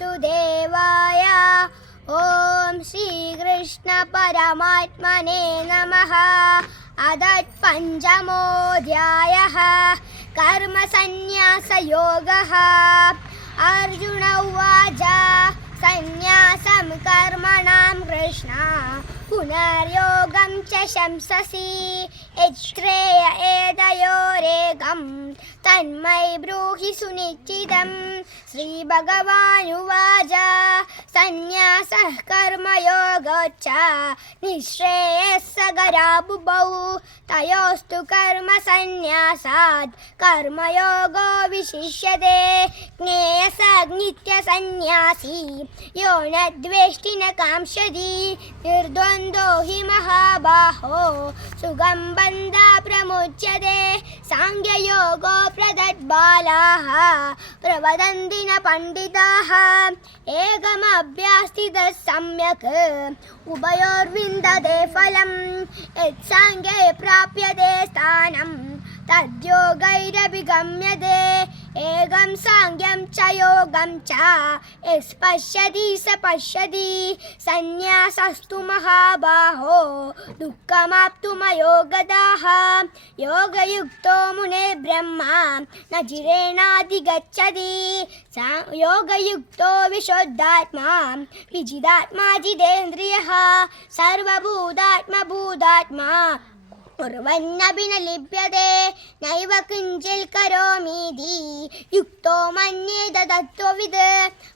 വാസുദേവായ. ഓം ശ്രീകൃഷ്ണ പരമാത്മനേ നമഃ. അദത് പഞ്ചമോധ്യായഃ കർമ്മസന്ന്യാസയോഗഃ. അർജുന ഉവാച സന്യാസം കർമ്മണാം കൃഷ്ണ പുനർയോഗം ച ശംസസി യച്ഛ്രേയ ഏതയോരേകം തന്മയി ബ്രൂഹി സുനിശ്ചിതം. ശ്രീഭഗവാനുവാച സന്യാസഃ കർമ്മയോഗോച്ച നിശ്രേയസ്സകരാബുഭൗ തയോസ്തു കർമ്മസന്യാസാത് കർമ്മയോഗോ വിശിഷ്യത്തെ. ജ്ഞേയസഗ്നിത്യസന്യാസി യോ ന ദ്വേഷ്ടി ന കാംക്ഷതി നിർദ്വന്ദ്വോ ഹി മഹാബാഹോ സുഖം ബന്ധാ പ്രമുച്യത്തെ. സാംഖ്യയോഗോ പ്രദദ്ബാലാഃ പ്രവദന്തി ന പണ്ഡിതാഃ ഏകമഭ്യാസ്തിതഃ സമ്യക് ഉഭയോർവിന്ദതേ ഫലം. യത്സാംഖ്യേ പ്രാപ്യത്തെ സ്ഥാനം തദ്യോഗൈരഭിഗമ്യത്തെ. ഏകം സാംഖ്യം ച യോഗം ച യസ് പശ്യതി സ പശ്യതി. സന്യാസസ്തു മഹാബാഹോ ദുഃഖമാപ്തുമയോ ഗതാഃ. യോഗയുക്തോ മുനെ ബ്രഹ്മ ന ചിരേണാധിഗച്ഛതി. യോഗയുക്തോ വിശുദ്ധാത്മാ വിജിതാത്മാ ജിതേന്ദ്രിയഃ. സർവഭൂതാത്മാ ഭൂതാത്മാ കുർവന്നപി ന ലിപ്യത്തെ. നൈവ കിഞ്ചിൽ കരോമീതി യുക്തോ മന്യേത തത്വവിദ്.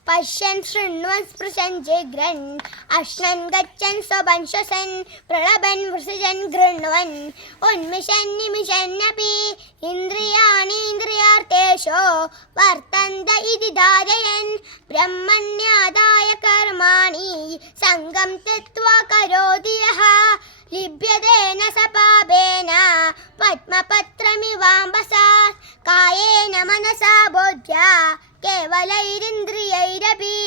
പശ്യൻ ശൃണ്വൻ സ്പൃശൻ ജിഗ്രൻ അശ്നൻ ഗച്ഛൻ സ്വപൻ ശ്വസൻ പ്രളഭൻ വൃസജൻ ഗൃണ്വൻ ഉന്മിഷൻ നിമിഷന്നപി. ഇന്ദ്രിയാണി ഇന്ദ്രിയാർത്ഥേഷു വർത്തന്ത ഇതി ധാരയൻ. ബ്രഹ്മണ്യാദായ കർമാണി സംഗം ത്യക്ത്വാ കരോതി യഃ ലിഭ്യതേ ന സ പാപേന പദ്മപത്രമിവാംബസാ. കായേന മനസാ ബുദ്ധ്യാ കേവലൈരിന്ദ്രിയൈരപി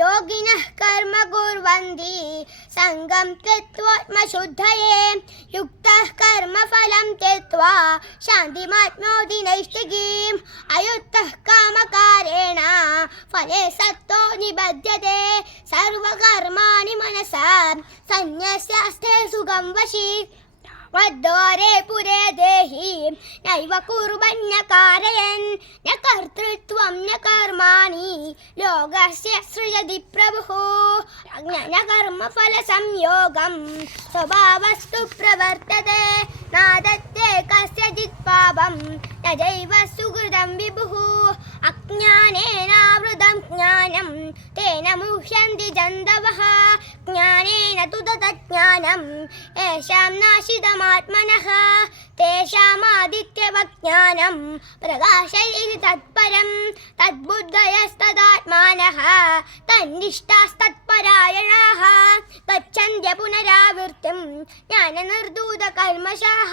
യോഗിനഃ കർമ്മ കുർവന്തി സംഗം ത്യക്ത്വാത്മശുദ്ധയേ. യുക്തഃ കർമ്മഫലം ത്യക്ത്വാ ശാന്തിമാപ്നോതി നൈഷ്ഠികീം. അയുക്തഃ കാമകാരേണ ഫലേ സക്തോ നിബധ്യത്തെ. സർവകർമാണി മനസാ സന്യസ്യാസ്തേ സുഖം വശി. വദ്വാരേ പുരേ ദേഹി നൈവ കുർവന്ന കാരയൻ. ന കർതൃത്വം ന കർമാണി ലോകസ്യ സൃജതി പ്രഭുഃ. ന കർമ്മഫല സംയോഗം സ്വഭാവസ്തു പ്രവർത്തത്തെ. നാദത്തെ കസ്യചിത് പാപം ന ചൈവ സുകൃതം വിഭുഃ. അജ്ഞാനേനാവൃതം ജ്ഞാനം തേന മുഹ്യന്തി ജന്തവഃ. ജ്ഞാനേന തു തജ്ഞാനം യേഷാം നാശിതമാത്മനഃ. തേഷാമാദിത്യവജ്ഞാനം പ്രകാശയതി തത്പരം. തദ്ബുദ്ധയസ്തദാത്മാനഃ തന്നിഷ്ഠാസ്തത്പരായണാഃ. ഗച്ഛന്ത്യ പുനരാവൃത്തിം ജ്ഞാനനിർധൂതകൽമഷാഃ.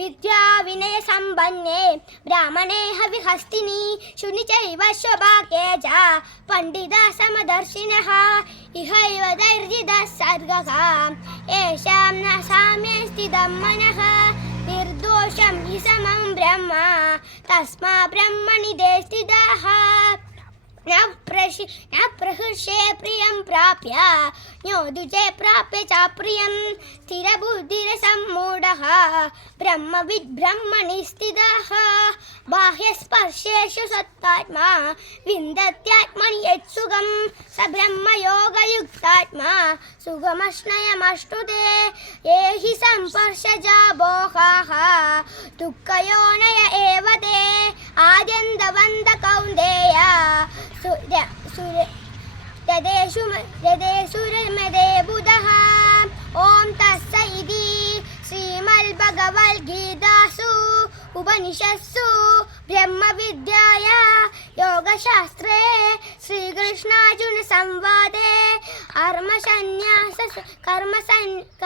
വിദ്യാവിനയ സമ്പന്നേ ബ്രാഹ്മണേ ഹവിഹസ്തിനി ശുനി ചൈവ സ്വഭാഗേ ച പണ്ഡിത സമദർശിനഃ. ഇഹൈവ ദൈർജിതഃ സർഗഃ യേഷാം ന സാമ്യേ സ്ഥിതം മനഃ. നിർദോഷം ഹി സമം ബ്രഹ്മ തസ്മാ ബ്രഹ്മണി തേ സ്ഥിതാഃ. ന പ്രഹൃഷ്യേ പ്രിയം പ്രാപ്യ ജ്ഞോതുജേ പ്രാപ്യ ച പ്രിയം. സ്ഥിരബുദ്ധിരസമ്മൂഢഃ ബ്രഹ്മവിദ് ബ്രഹ്മണി സ്ഥിതഃ. ബാഹ്യസ്പർശേഷു സത്താത്മാ വിന്ദത്യാത്മനി യത്സുഖം. സ ബ്രഹ്മയോഗയുക്താത്മാ സുഖമശ്നയമശ്നുതേ. യേഹി സംപർശജാ ഭോഗാഃ ദുഃഖയോനയ ഏവ തേ. ആദ്യന്തവന്ത കൗന്ദേയ രഥേഷുരമതേ ബുധഃ. ഓം തസ്സ ഇതി ശ്രീമദ്ഭഗവദ്ഗീതാസു ഉപനിഷത്സു ബ്രഹ്മവിദ്യായാ യോഗശാസ്ത്രേ ശ്രീകൃഷ്ണാർജുന സംവാദേ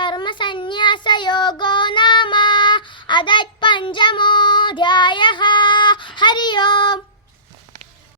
കർമ്മസന്ന്യാസയോഗോ നാമ അദത് പഞ്ചമോധ്യായഃ. ഹരി ഓം.